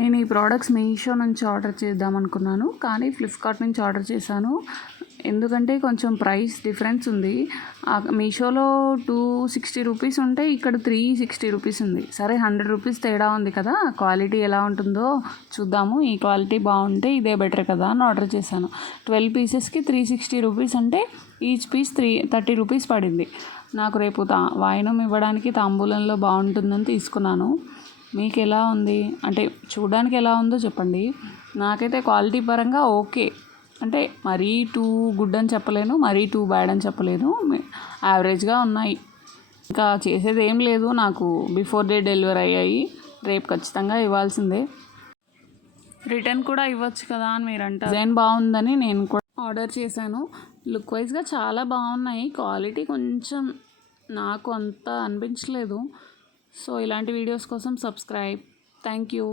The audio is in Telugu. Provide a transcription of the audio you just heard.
నేను ఈ ప్రోడక్ట్స్ మీషో నుంచి ఆర్డర్ చేద్దాం అనుకున్నాను, కానీ ఫ్లిప్కార్ట్ నుంచి ఆర్డర్ చేశాను. ఎందుకంటే కొంచెం ప్రైస్ డిఫరెన్స్ ఉంది. మీషోలో 260 రూపీస్ ఉంటే ఇక్కడ 360 రూపీస్ ఉంది. సరే 100 రూపీస్ తేడా ఉంది కదా, క్వాలిటీ ఎలా ఉంటుందో చూద్దాము. ఈ క్వాలిటీ బాగుంటే ఇదే బెటర్ కదా అని ఆర్డర్ చేశాను. 12 పీసెస్కి 360 రూపీస్ అంటే ఈచ్ పీస్ 30 రూపీస్ పడింది. నాకు రేపు వాయినం ఇవ్వడానికి తాంబూలంలో బాగుంటుందని తీసుకున్నాను. మీకు ఎలా ఉంది అంటే చూడడానికి ఎలా ఉందో చెప్పండి. నాకైతే క్వాలిటీ పరంగా ఓకే, అంటే మరీ టూ గుడ్ అని చెప్పలేను, మరీ టూ బ్యాడ్ అని చెప్పలేను, యావరేజ్గా ఉన్నాయి. ఇంకా చేసేది ఏం లేదు, నాకు బిఫోర్ డే డెలివరీ అయ్యాయి, రేపు ఖచ్చితంగా ఇవ్వాల్సిందే. రిటర్న్ కూడా ఇవ్వచ్చు కదా అని మీరు అంటారు. డిజైన్ బాగుందని నేను కూడా ఆర్డర్ చేశాను. లుక్ వైజ్గా చాలా బాగున్నాయి, క్వాలిటీ కొంచెం నాకు అంత అనిపించలేదు. సో ఇలాంటి వీడియోస్ కోసం సబ్స్క్రైబ్. Thank you.